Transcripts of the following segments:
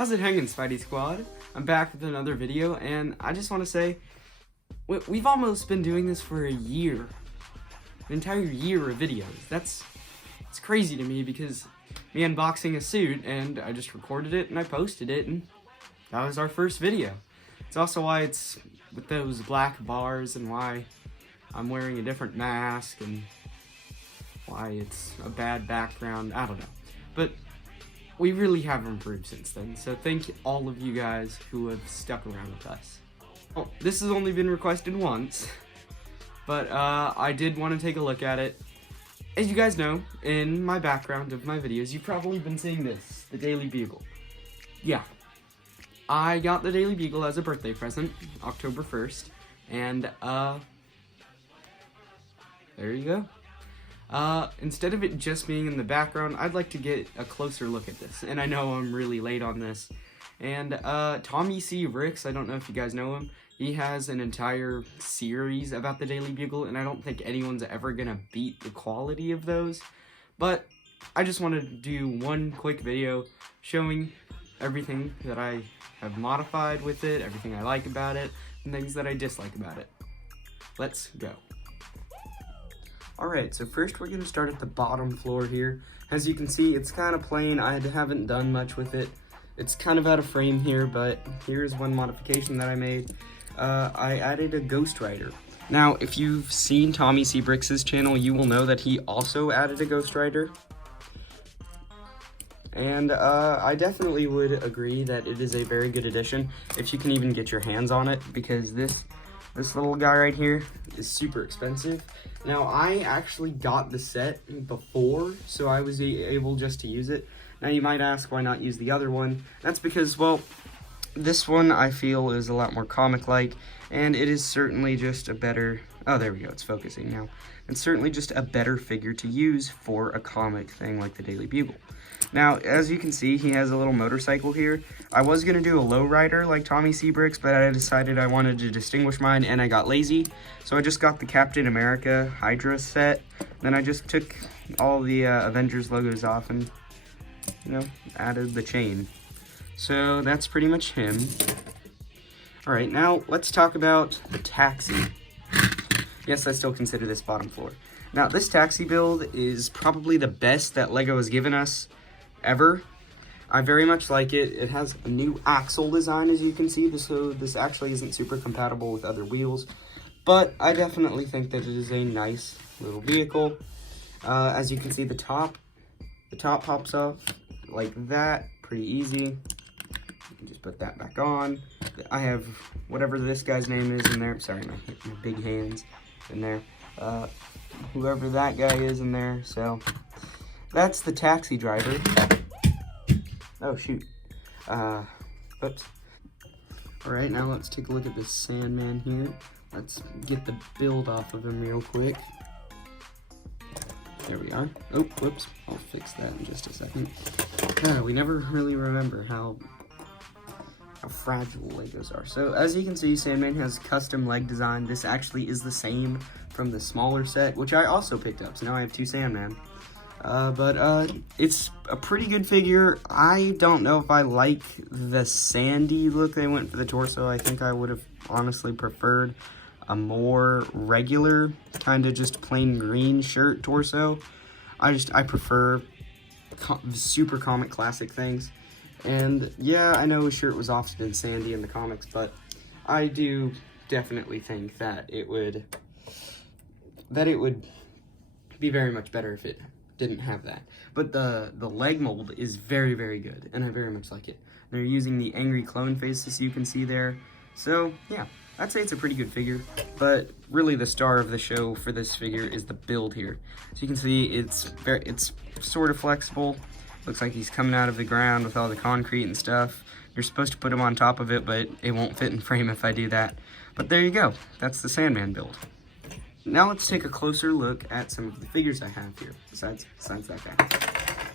How's it hanging, Spidey Squad? I'm back with another video, and I just want to say, we've almost been doing this for a year. An entire year of videos. It's crazy to me because me unboxing a suit, and I just recorded it and I posted it, and that was our first video. It's also why it's with those black bars and why I'm wearing a different mask and why it's a bad background. I don't know. But we really have improved since then, so thank all of you guys who have stuck around with us. Well, this has only been requested once, but I did want to take a look at it. As you guys know, in my background of my videos, you've probably been seeing this, the Daily Bugle. Yeah, I got the Daily Bugle as a birthday present, October 1st, and there you go. Instead of it just being in the background, I'd like to get a closer look at this. And I know I'm really late on this. And Tommy C. Ricks, I don't know if you guys know him, he has an entire series about the Daily Bugle, and I don't think anyone's ever gonna beat the quality of those. But I just wanted to do one quick video showing everything that I have modified with it, everything I like about it, and things that I dislike about it. Let's go. Alright, so first we're going to start at the bottom floor here. As you can see, it's kind of plain. I haven't done much with it. It's kind of out of frame here, but here's one modification that I made. I added a Ghost Rider. Now, if you've seen Tommy C. Bricks' channel, you will know that he also added a Ghost Rider. And I definitely would agree that it is a very good addition, if you can even get your hands on it, because this little guy right here is super expensive. Now, I actually got the set before, so I was able just to use it. Now, you might ask why not use the other one. That's because, well, this one I feel is a lot more comic-like, and it is certainly just a better... Oh, there we go, it's focusing now. It's certainly just a better figure to use for a comic thing like the Daily Bugle. Now, as you can see, he has a little motorcycle here. I was going to do a lowrider like Tommy C. Bricks, but I decided I wanted to distinguish mine, and I got lazy. So I just got the Captain America Hydra set. Then I just took all the Avengers logos off and, you know, added the chain. So that's pretty much him. Alright, now let's talk about the taxi. Yes, I still consider this bottom floor. Now, this taxi build is probably the best that LEGO has given us ever. I very much like it. It has a new axle design, as you can see, so this actually isn't super compatible with other wheels, but I definitely think that it is a nice little vehicle. As you can see, the top pops off like that, pretty easy. You can just put that back on. I have whatever this guy's name is in there. Sorry, my big hands in there. Whoever that guy is in there, so that's the taxi driver. Oh, shoot. Oops. Alright, now let's take a look at this Sandman here. Let's get the build off of him real quick. There we are. Oh, whoops. I'll fix that in just a second. We never really remember how fragile Legos are. So, as you can see, Sandman has custom leg design. This actually is the same from the smaller set, which I also picked up. So now I have two Sandman. But it's a pretty good figure. I don't know if I like the sandy look they went for the torso. I think I would have honestly preferred a more regular, kind of just plain green shirt torso. I prefer super comic classic things. And yeah, I know his shirt was often sandy in the comics, but I do definitely think that it would be very much better if it didn't have that. But the leg mold is very, very good, and I very much like it. They're using the angry clone faces you can see there. So yeah, I'd say it's a pretty good figure, but really the star of the show for this figure is the build here. So you can see it's sort of flexible. Looks like he's coming out of the ground with all the concrete and stuff. You're supposed to put him on top of it, but it won't fit in frame if I do that. But there you go. That's the Sandman build. Now let's take a closer look at some of the figures I have here, besides that guy.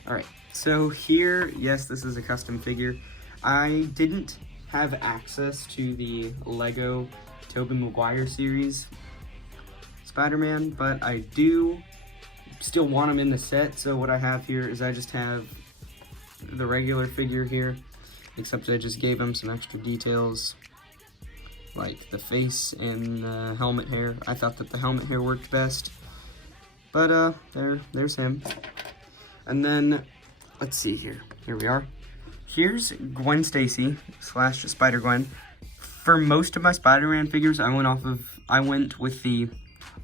Alright, so here, yes, this is a custom figure. I didn't have access to the LEGO Tobey Maguire series Spider-Man, but I do still want him in the set, so what I have here is I just have the regular figure here. except I just gave him some extra details, like the face and the helmet hair. I thought that the helmet hair worked best, but there's him. And then, let's see here. Here we are. Here's Gwen Stacy / Spider-Gwen. For most of my Spider-Man figures, I went with the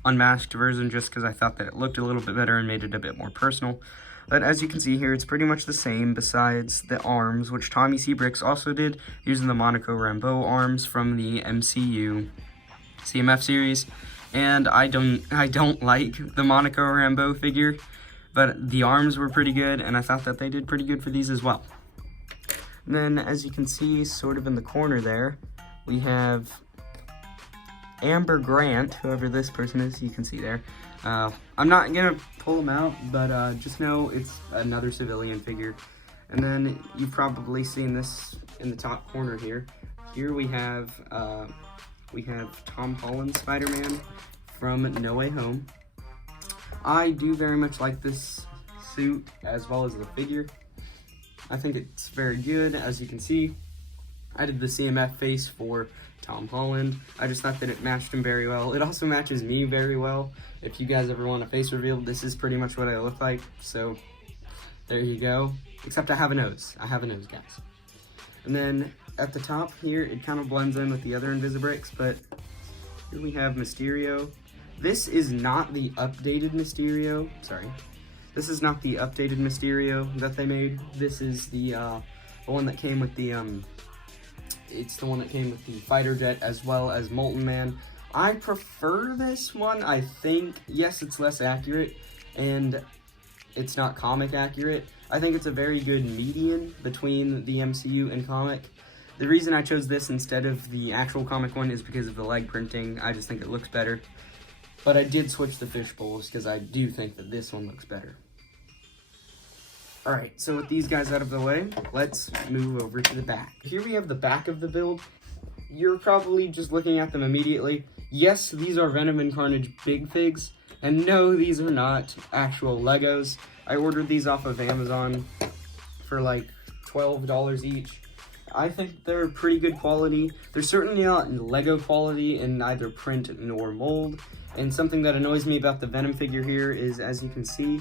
unmasked version just because I thought that it looked a little bit better and made it a bit more personal. But as you can see here, it's pretty much the same besides the arms, which Tommy C. Bricks also did using the Monaco Rambeau arms from the MCU CMF series. And I don't like the Monaco Rambeau figure, but the arms were pretty good, and I thought that they did pretty good for these as well. And then, as you can see, sort of in the corner there, we have Amber Grant, whoever this person is, you can see there. I'm not gonna pull him out, but just know it's another civilian figure. And then you've probably seen this in the top corner here. Here we have Tom Holland's Spider-Man from No Way Home. I do very much like this suit as well as the figure. I think it's very good. As you can see, I did the CMF face for Tom Holland. I just thought that it matched him very well. It also matches me very well. If you guys ever want a face reveal, this is pretty much what I look like. So there you go. Except I have a nose. I have a nose, guys. And then at the top here, it kind of blends in with the other Invisibricks, but here we have Mysterio. This is not the updated Mysterio. Sorry. This is not the updated Mysterio that they made. This is the one that came with the it's the one that came with the fighter jet as well as Molten Man. I prefer this one, I think. Yes, it's less accurate, and it's not comic accurate. I think it's a very good median between the MCU and comic. The reason I chose this instead of the actual comic one is because of the leg printing. I just think it looks better. But I did switch the fishbowls because I do think that this one looks better. Alright, so with these guys out of the way, let's move over to the back. Here we have the back of the build. You're probably just looking at them immediately. Yes, these are Venom and Carnage Big Figs, and no, these are not actual Legos. I ordered these off of Amazon for like $12 each. I think they're pretty good quality. They're certainly not Lego quality in neither print nor mold. And something that annoys me about the Venom figure here is, as you can see,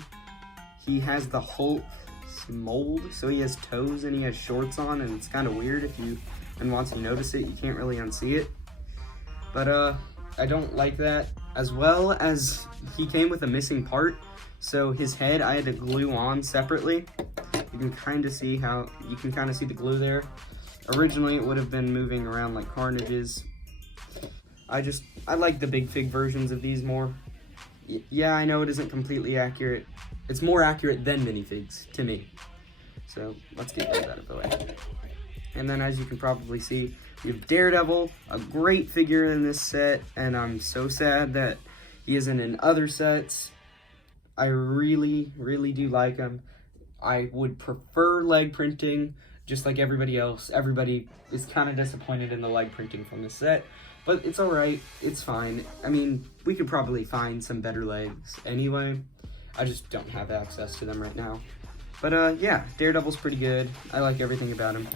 he has the Hulk mold, so he has toes and he has shorts on, and it's kind of weird. If you once you notice it, you can't really unsee it. But I don't like that. As well as he came with a missing part, so his head I had to glue on separately. You can kind of see the glue there. Originally it would have been moving around like Carnage's. I like the Big Fig versions of these more. Yeah, I know it isn't completely accurate. It's more accurate than minifigs to me. So let's get those out of the way. And then, as you can probably see, we have Daredevil, a great figure in this set, and I'm so sad that he isn't in other sets. I really, really do like him. I would prefer leg printing, just like everybody else. Everybody is kind of disappointed in the leg printing from this set, but it's alright, it's fine. I mean, we could probably find some better legs anyway. I just don't have access to them right now. But yeah, Daredevil's pretty good. I like everything about him,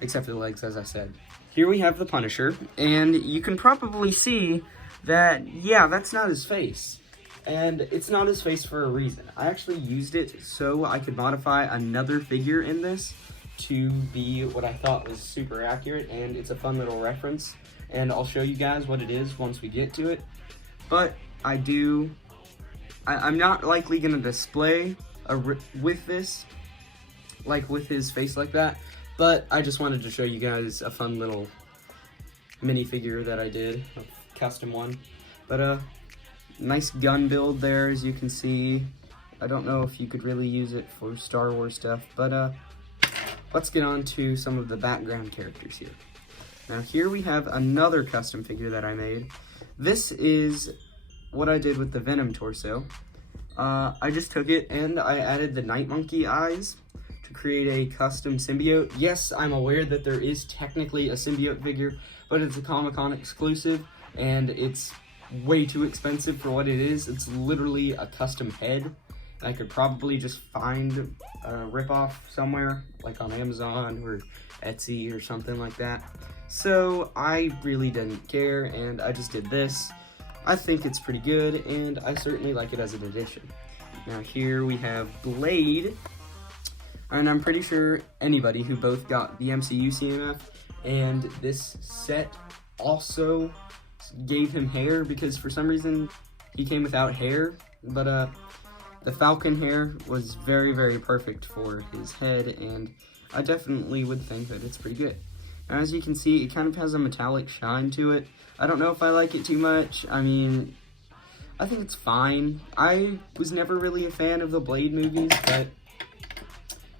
except for the legs, as I said. Here we have the Punisher, and you can probably see that, yeah, that's not his face. And it's not his face for a reason. I actually used it so I could modify another figure in this to be what I thought was super accurate, and it's a fun little reference. And I'll show you guys what it is once we get to it. But I'm not likely going to display with this, like with his face like that, but I just wanted to show you guys a fun little minifigure that I did, a custom one. But nice gun build there, as you can see. I don't know if you could really use it for Star Wars stuff, but let's get on to some of the background characters here. Now here we have another custom figure that I made. This is what I did with the Venom torso. I just took it and I added the Night Monkey eyes to create a custom symbiote. Yes, I'm aware that there is technically a symbiote figure, but it's a Comic-Con exclusive and it's way too expensive for what it is. It's literally a custom head, I could probably just find a ripoff somewhere, like on Amazon or Etsy or something like that. So I really didn't care, and I just did this. I think it's pretty good, and I certainly like it as an addition. Now here we have Blade, and I'm pretty sure anybody who both got the MCU CMF and this set also gave him hair, because for some reason he came without hair, but the Falcon hair was very, very perfect for his head, and I definitely would think that it's pretty good. Now, as you can see, it kind of has a metallic shine to it. I don't know if I like it too much. I mean, I think it's fine. I was never really a fan of the Blade movies, but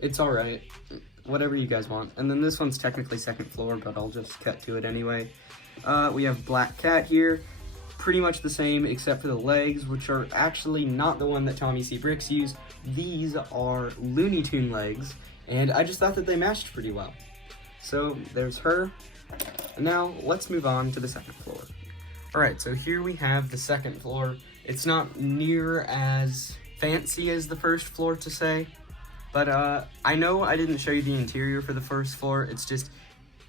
it's alright. Whatever you guys want. And then this one's technically second floor, but I'll just cut to it anyway. We have Black Cat here. Pretty much the same, except for the legs, which are actually not the one that Tommy C. Bricks used. These are Looney Tune legs, and I just thought that they matched pretty well. So there's her. And now let's move on to the second floor. Alright, so here we have the second floor. It's not near as fancy as the first floor, to say, but I know I didn't show you the interior for the first floor. It's just,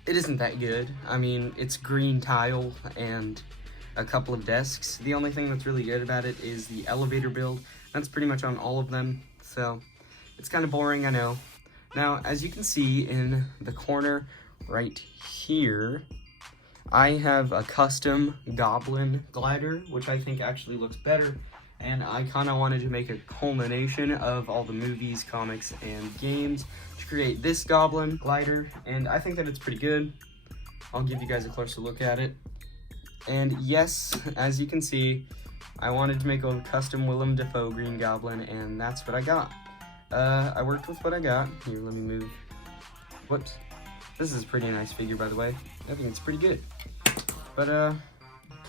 it isn't that good. I mean, it's green tile and a couple of desks. The only thing that's really good about it is the elevator build. That's pretty much on all of them, so it's kind of boring, I know. Now, as you can see in the corner right here, I have a custom Goblin glider, which I think actually looks better, and I kind of wanted to make a culmination of all the movies, comics, and games to create this Goblin glider, and I think that it's pretty good. I'll give you guys a closer look at it. And yes, as you can see, I wanted to make a custom Willem Dafoe Green Goblin, and that's what I got. I worked with what I got. Here, let me move. Whoops. This is a pretty nice figure, by the way. I think it's pretty good. But,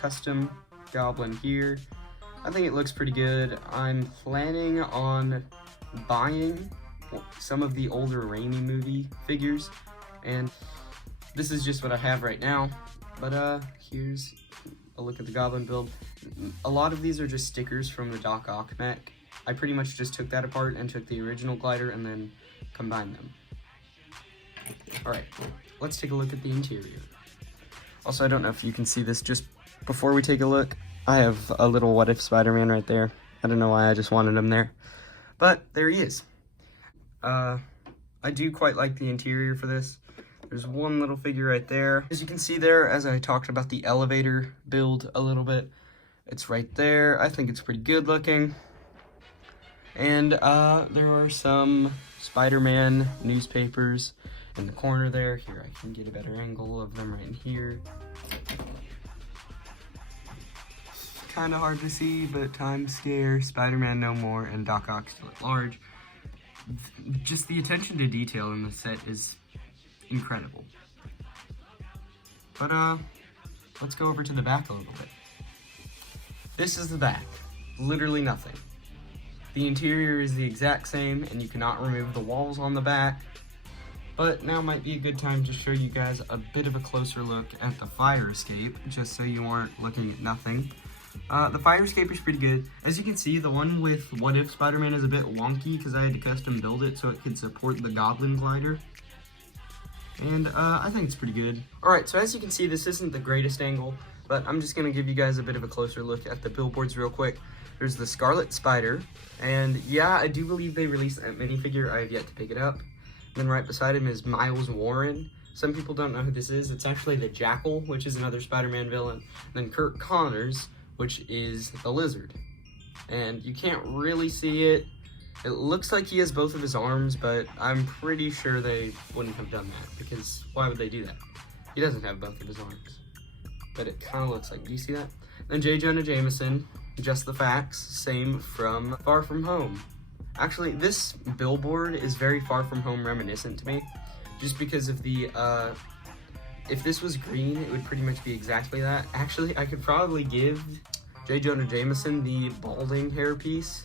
custom Goblin here. I think it looks pretty good. I'm planning on buying some of the older Raimi movie figures, and this is just what I have right now. But, here's a look at the Goblin build. A lot of these are just stickers from the Doc Ock mech. I pretty much just took that apart and took the original glider and then combined them. Alright, let's take a look at the interior. Also, I don't know if you can see this, just before we take a look, I have a little What If Spider-Man right there. I don't know why, I just wanted him there. But, there he is. I do quite like the interior for this. There's one little figure right there. As you can see there, as I talked about the elevator build a little bit, it's right there. I think it's pretty good looking. And there are some Spider-Man newspapers in the corner there. Here, I can get a better angle of them right in here. Kind of hard to see, but Time Scare, Spider-Man No More, and Doc Ock Still at Large. Just the attention to detail in the set is incredible. But let's go over to the back a little bit. This is the back. Literally nothing. The interior is the exact same, and you cannot remove the walls on the back. But now might be a good time to show you guys a bit of a closer look at the fire escape, just so you aren't looking at nothing. The fire escape is pretty good. As you can see, the one with What If Spider-Man is a bit wonky because I had to custom build it so it could support the Goblin glider. And I think it's pretty good. Alright, so as you can see, this isn't the greatest angle, but I'm just going to give you guys a bit of a closer look at the billboards real quick. There's the Scarlet Spider, and yeah, I do believe they released that minifigure. I have yet to pick it up. And then right beside him is Miles Warren. Some people don't know who this is. It's actually the Jackal, which is another Spider-Man villain. And then Kirk Connors, which is the Lizard. And you can't really see it. It looks like he has both of his arms, but I'm pretty sure they wouldn't have done that, because why would they do that? He doesn't have both of his arms. But it kind of looks like, do you see that? Then J. Jonah Jameson, Just the Facts, same from Far From Home. Actually, this billboard is very Far From Home reminiscent to me, just because of the, if this was green, it would pretty much be exactly that. Actually, I could probably give J. Jonah Jameson the balding hairpiece,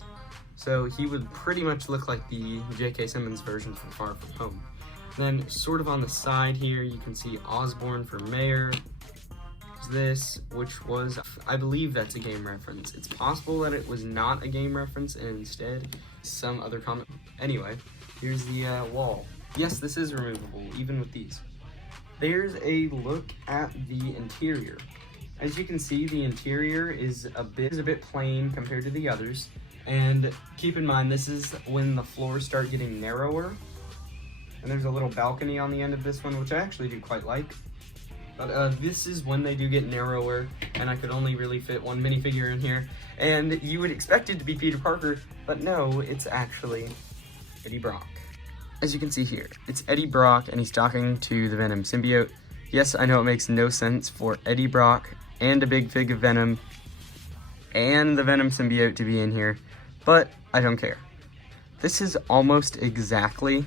so he would pretty much look like the J.K. Simmons version from Far From Home. Then, sort of on the side here, you can see Osborn for mayor. this, which was, I believe that's a game reference. It's possible that it was not a game reference and instead some other comment. Anyway, here's the wall. Yes, this is removable, even with these. There's a look at the interior. As you can see, the interior is a bit plain compared to the others. And keep in mind, this is when the floors start getting narrower. And there's a little balcony on the end of this one, which I actually do quite like. But this is when they do get narrower, and I could only really fit one minifigure in here. And you would expect it to be Peter Parker, but no, it's actually Eddie Brock. As you can see here, it's Eddie Brock, and he's talking to the Venom symbiote. Yes, I know it makes no sense for Eddie Brock and a big fig of Venom and the Venom symbiote to be in here, but I don't care. This is almost exactly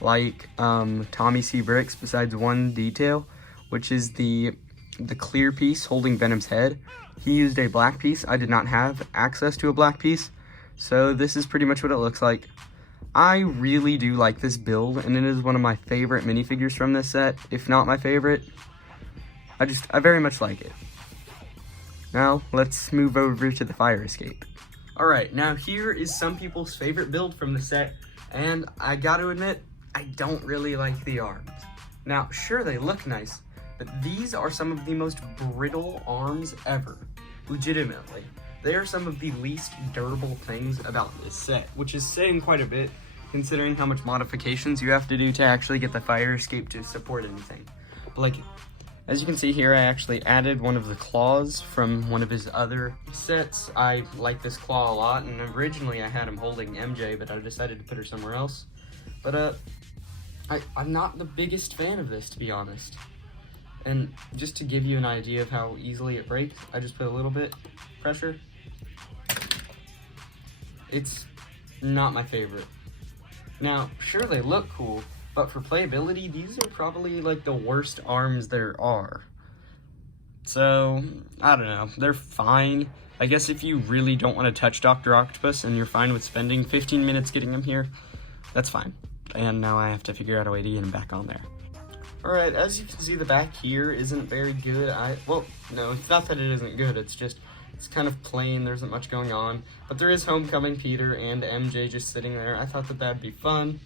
like Tommy C. Bricks, besides one detail, which is the clear piece holding Venom's head. He used a black piece. I did not have access to a black piece, so this is pretty much what it looks like. I really do like this build, and it is one of my favorite minifigures from this set, if not my favorite. I very much like it. Now, let's move over to the fire escape. Alright, now here is some people's favorite build from the set, and I gotta admit, I don't really like the arms. Now, sure, they look nice, but these are some of the most brittle arms ever. Legitimately. They are some of the least durable things about this set, which is saying quite a bit, considering how much modifications you have to do to actually get the fire escape to support anything. But like, as you can see here, I actually added one of the claws from one of his other sets. I like this claw a lot, and originally I had him holding MJ, but I decided to put her somewhere else. But I'm not the biggest fan of this, to be honest. And just to give you an idea of how easily it breaks, I just put a little bit pressure. It's not my favorite. Now, sure, they look cool, but for playability, these are probably like the worst arms there are. So, I don't know, they're fine. I guess if you really don't want to touch Dr. Octopus and you're fine with spending 15 minutes getting him here, that's fine. And now I have to figure out a way to get him back on there. Alright, as you can see, the back here isn't very good. Well, no, it's not that it isn't good, it's just, it's kind of plain, there isn't much going on. But there is Homecoming Peter and MJ just sitting there. I thought that that'd be fun.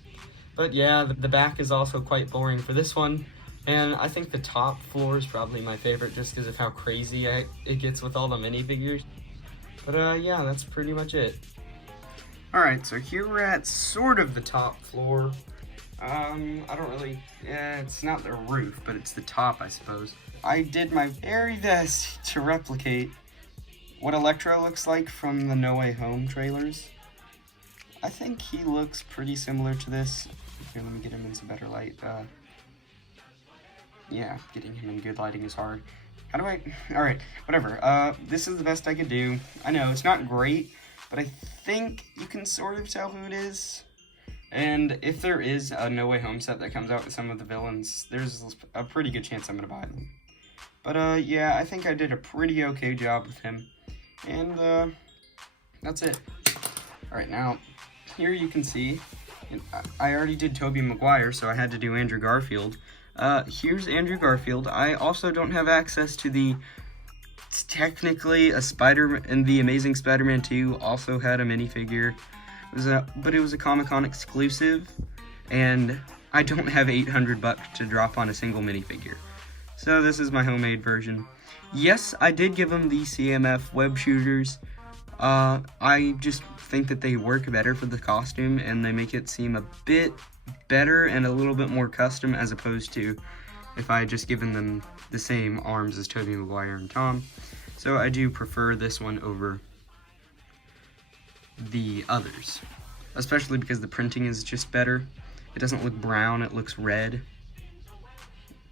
But yeah, the back is also quite boring for this one. And I think the top floor is probably my favorite just because of how crazy it gets with all the minifigures. But yeah, that's pretty much it. Alright, so here we're at sort of the top floor. I don't really, it's not the roof, but it's the top, I suppose. I did my very best to replicate what Electro looks like from the No Way Home trailers. I think he looks pretty similar to this. Here, let me get him in some better light. Yeah, getting him in good lighting is hard. How do I, alright, whatever. This is the best I could do. I know, it's not great, but I think you can sort of tell who it is. And if there is a No Way Home set that comes out with some of the villains, there's a pretty good chance I'm gonna buy them. But yeah, I think I did a pretty okay job with him. And that's it. Alright, now, here you can see, I already did Tobey Maguire, so I had to do Andrew Garfield. Here's Andrew Garfield. I also don't have access to it's technically a and the Amazing Spider-Man 2 also had a minifigure. But it was a Comic-Con exclusive, and I don't have $800 to drop on a single minifigure. So this is my homemade version. Yes, I did give them the CMF web shooters. I just think that they work better for the costume, and they make it seem a bit better and a little bit more custom, as opposed to if I had just given them the same arms as Tobey Maguire and Tom. So I do prefer this one over the others, especially because the printing is just better. It doesn't look brown, it looks red,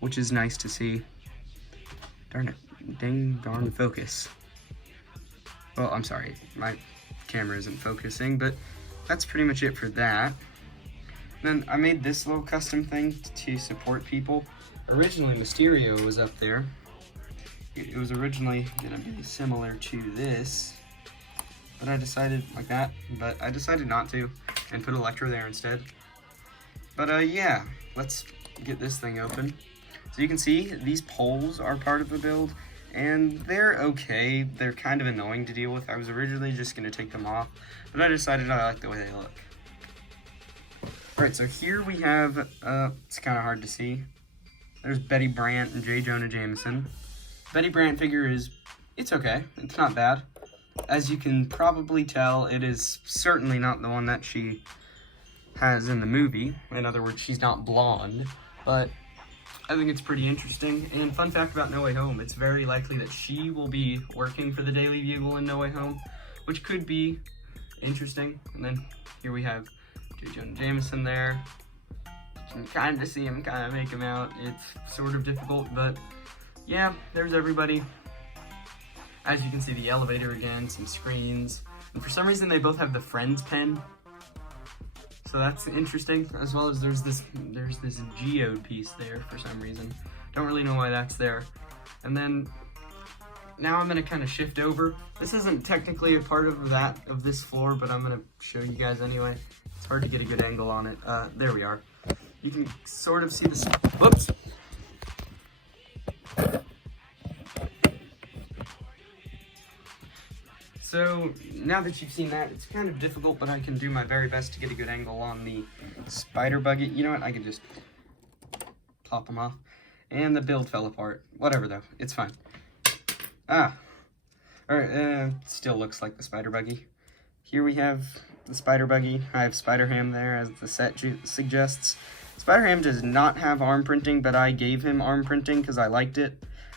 which is nice to see. Darn it, dang darn focus. Well, I'm sorry, my camera isn't focusing, but that's pretty much it for that. Then I made this little custom thing to support people. Originally Mysterio was up there. It was originally gonna be similar to this, but I decided like that, but I decided not to and put Electro there instead. But yeah, let's get this thing open. So you can see these poles are part of the build, and they're okay. They're kind of annoying to deal with. I was originally just going to take them off, but I decided I like the way they look. Alright, so here we have, it's kind of hard to see. There's Betty Brant and J. Jonah Jameson. Betty Brant figure it's okay. It's not bad. As you can probably tell, it is certainly not the one that she has in the movie. In other words, she's not blonde, but I think it's pretty interesting. And fun fact about No Way Home, it's very likely that she will be working for the Daily Bugle in No Way Home, which could be interesting. And then here we have J. Jonah Jameson there. You can kind of see him, kind of make him out. It's sort of difficult, but yeah, there's everybody. As you can see, the elevator again, some screens. And for some reason, they both have the Friends pen. So that's interesting, as well as there's this geode piece there for some reason. Don't really know why that's there. And then, now I'm gonna kind of shift over. This isn't technically a part of this floor, but I'm gonna show you guys anyway. It's hard to get a good angle on it. There we are. You can sort of see this, whoops. So, now that you've seen that, it's kind of difficult, but I can do my very best to get a good angle on the spider buggy. You know what, I can just plop them off. And the build fell apart. Whatever though, it's fine. Alright, still looks like the spider buggy. Here we have the spider buggy. I have Spider-Ham there, as the set suggests. Spider-Ham does not have arm printing, but I gave him arm printing because I liked it.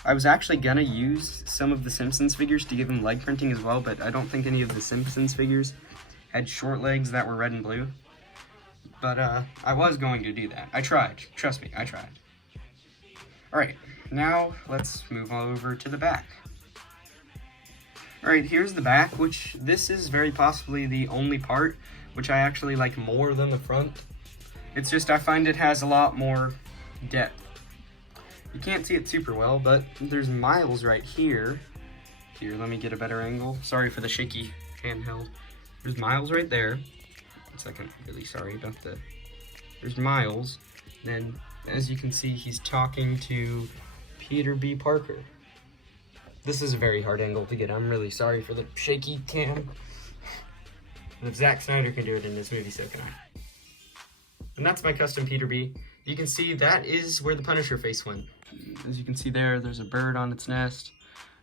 I was actually gonna use some of the Simpsons figures to give him leg printing as well, but I don't think any of the Simpsons figures had short legs that were red and blue. But I was going to do that. I tried. Trust me, I tried. Alright, now let's move over to the back. Alright, here's the back, which this is very possibly the only part which I actually like more than the front. It's just I find it has a lot more depth. You can't see it super well, but there's Miles right here. Here, let me get a better angle. Sorry for the shaky handheld. There's Miles right there. 1 second, really sorry about that. There's Miles. Then, as you can see, he's talking to Peter B. Parker. This is a very hard angle to get. I'm really sorry for the shaky cam. And if Zack Snyder can do it in this movie, so can I. And that's my custom Peter B. You can see that is where the Punisher face went. As you can see there's a bird on its nest.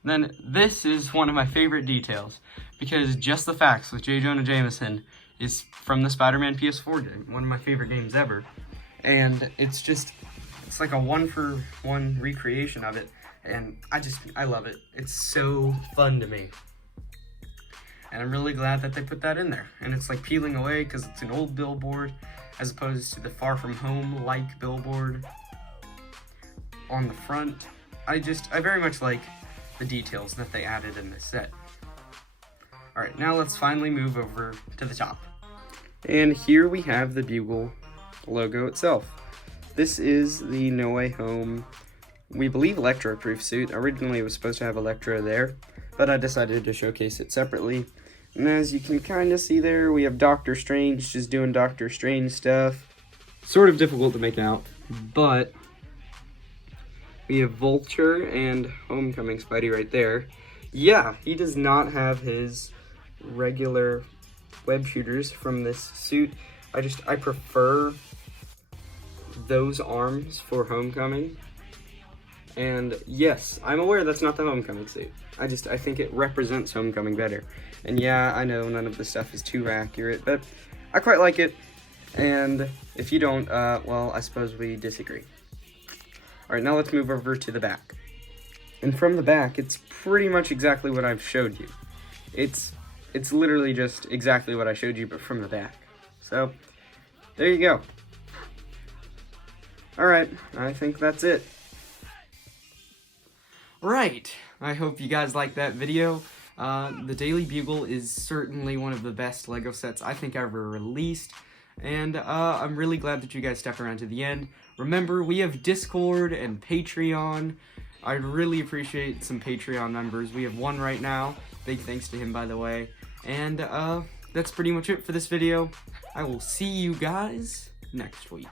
And then this is one of my favorite details, because Just the Facts with J. Jonah Jameson is from the Spider-Man PS4 game, one of my favorite games ever. And it's like a one-for-one recreation of it, and I love it. It's so fun to me. And I'm really glad that they put that in there. And it's like peeling away because it's an old billboard, as opposed to the Far From Home-like billboard on the front. I very much like the details that they added in this set. Alright, now let's finally move over to the top. And here we have the Bugle logo itself. This is the No Way Home, we believe, Electro-proof suit. Originally it was supposed to have Electro there, but I decided to showcase it separately. And as you can kind of see there, we have Doctor Strange just doing Doctor Strange stuff. Sort of difficult to make out, but we have Vulture and Homecoming Spidey right there. Yeah, he does not have his regular web shooters from this suit. I prefer those arms for Homecoming. And yes, I'm aware that's not the Homecoming suit. I think it represents Homecoming better. And yeah, I know none of the stuff is too accurate, but I quite like it. And if you don't, well, I suppose we disagree. Alright, now let's move over to the back. And from the back, it's pretty much exactly what I've showed you. It's literally just exactly what I showed you, but from the back. So, there you go. Alright, I think that's it. Right, I hope you guys liked that video. The Daily Bugle is certainly one of the best LEGO sets I think ever released. And I'm really glad that you guys stuck around to the end. Remember, we have Discord and Patreon. I'd really appreciate some Patreon members. We have one right now. Big thanks to him, by the way. And that's pretty much it for this video. I will see you guys next week.